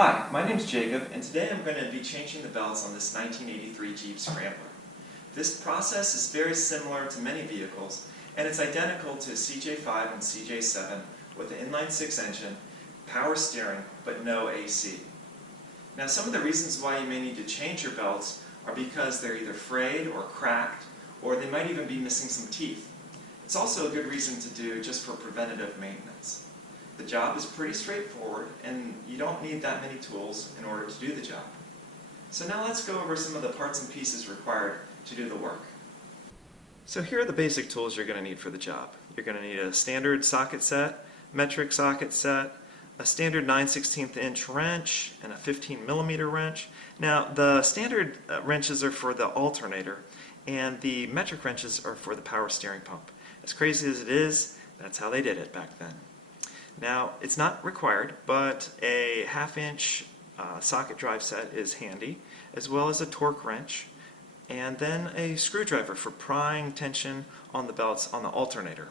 Hi, my name is Jacob, and today I'm going to be changing the belts on this 1983 Jeep Scrambler. This process is very similar to many vehicles, and it's identical to a CJ5 and CJ7 with an inline-6 engine, power steering, but no AC. Now, some of the reasons why you may need to change your belts are because they're either frayed or cracked, or they might even be missing some teeth. It's also a good reason to do just for preventative maintenance. The job is pretty straightforward, and you don't need that many tools in order to do the job. So now let's go over some of the parts and pieces required to do the work. So here are the basic tools you're going to need for the job. You're going to need a standard socket set, metric socket set, a standard 9/16 inch wrench, and a 15mm wrench. Now the standard wrenches are for the alternator, and the metric wrenches are for the power steering pump. As crazy as it is, that's how they did it back then. Now, it's not required, but a 1/2 inch socket drive set is handy, as well as a torque wrench, and then a screwdriver for prying tension on the belts on the alternator.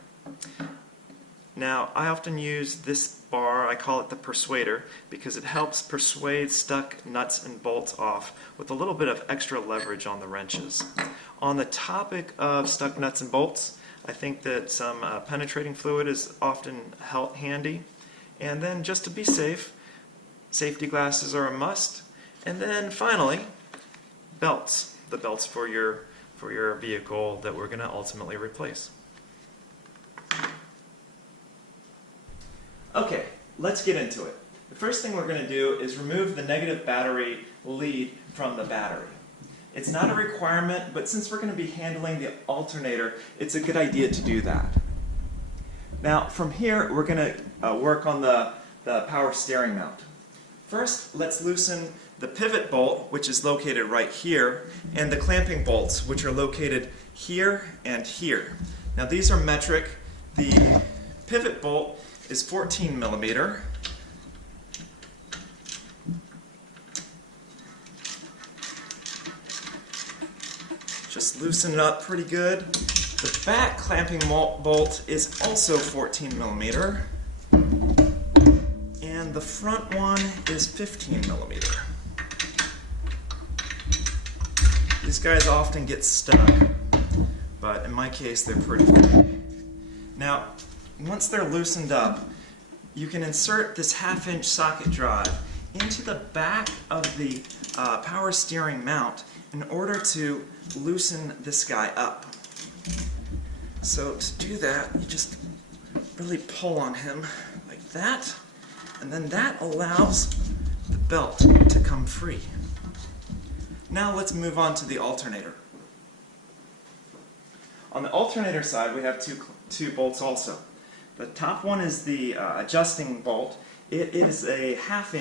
Now, I often use this bar, I call it the persuader, because it helps persuade stuck nuts and bolts off with a little bit of extra leverage on the wrenches. On the topic of stuck nuts and bolts, I think that some penetrating fluid is often handy. And then just to be safe, safety glasses are a must. And then finally, belts. The belts for your vehicle that we're going to ultimately replace. Okay, let's get into it. The first thing we're going to do is remove the negative battery lead from the battery. It's not a requirement, but since we're going to be handling the alternator, it's a good idea to do that. Now, from here, we're going to work on the power steering mount. First, let's loosen the pivot bolt, which is located right here, and the clamping bolts, which are located here and here. Now, these are metric. The pivot bolt is 14mm. Just loosen it up pretty good. The back clamping bolt is also 14mm, and the front one is 15mm. These guys often get stuck, but in my case they're pretty good. Now, once they're loosened up, you can insert this 1/2 inch socket drive into the back of the power steering mount in order to loosen this guy up. So to do that, you just really pull on him like that, and then that allows the belt to come free. Now let's move on to the alternator. On the alternator side, we have two bolts also. The top one is the adjusting bolt. It is a 1/2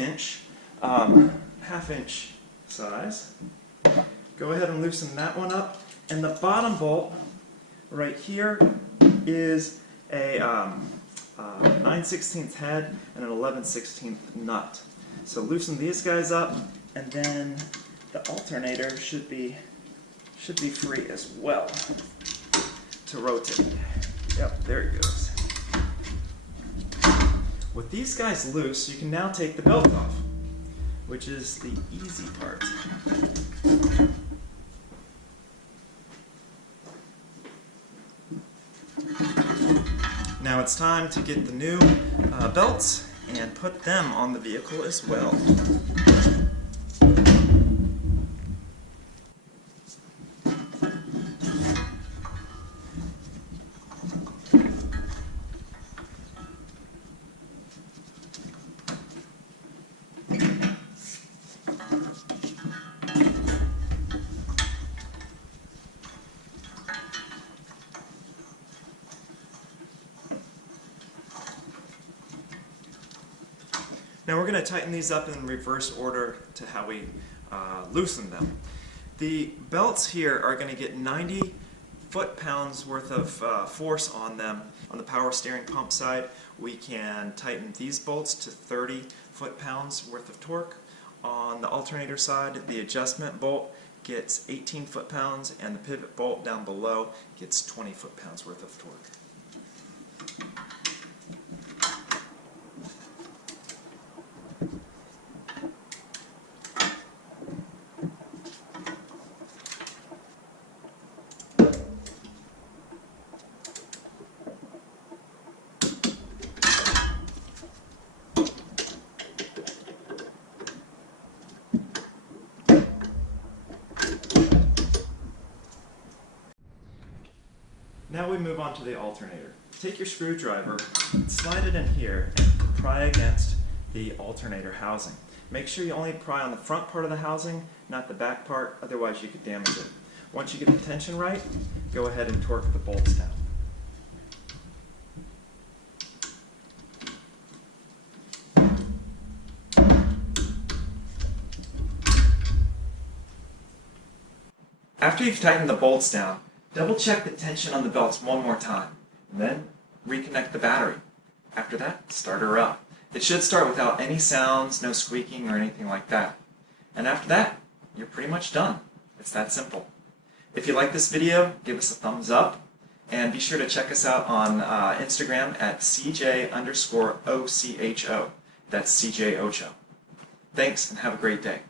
inch size. Go ahead and loosen that one up. And the bottom bolt right here is a 9/16 head and an 11/16 nut. So loosen these guys up, and then the alternator should be free as well to rotate. Yep, there it goes. With these guys loose, you can now take the belt off, which is the easy part. Now it's time to get the new belts and put them on the vehicle as well. Now we're going to tighten these up in reverse order to how we loosen them. The belts here are going to get 90 foot-pounds worth of force on them. On the power steering pump side, we can tighten these bolts to 30 foot-pounds worth of torque. On the alternator side, the adjustment bolt gets 18 foot-pounds, and the pivot bolt down below gets 20 foot-pounds worth of torque. we move on to the alternator. Take your screwdriver, slide it in here, and pry against the alternator housing. Make sure you only pry on the front part of the housing, not the back part, otherwise you could damage it. Once you get the tension right, go ahead and torque the bolts down. After you've tightened the bolts down, double check the tension on the belts one more time, and then reconnect the battery. After that, start her up. It should start without any sounds, no squeaking or anything like that. And after that, you're pretty much done. It's that simple. If you like this video, give us a thumbs up, and be sure to check us out on Instagram at CJ_OCHO. That's CJ Ocho. Thanks, and have a great day.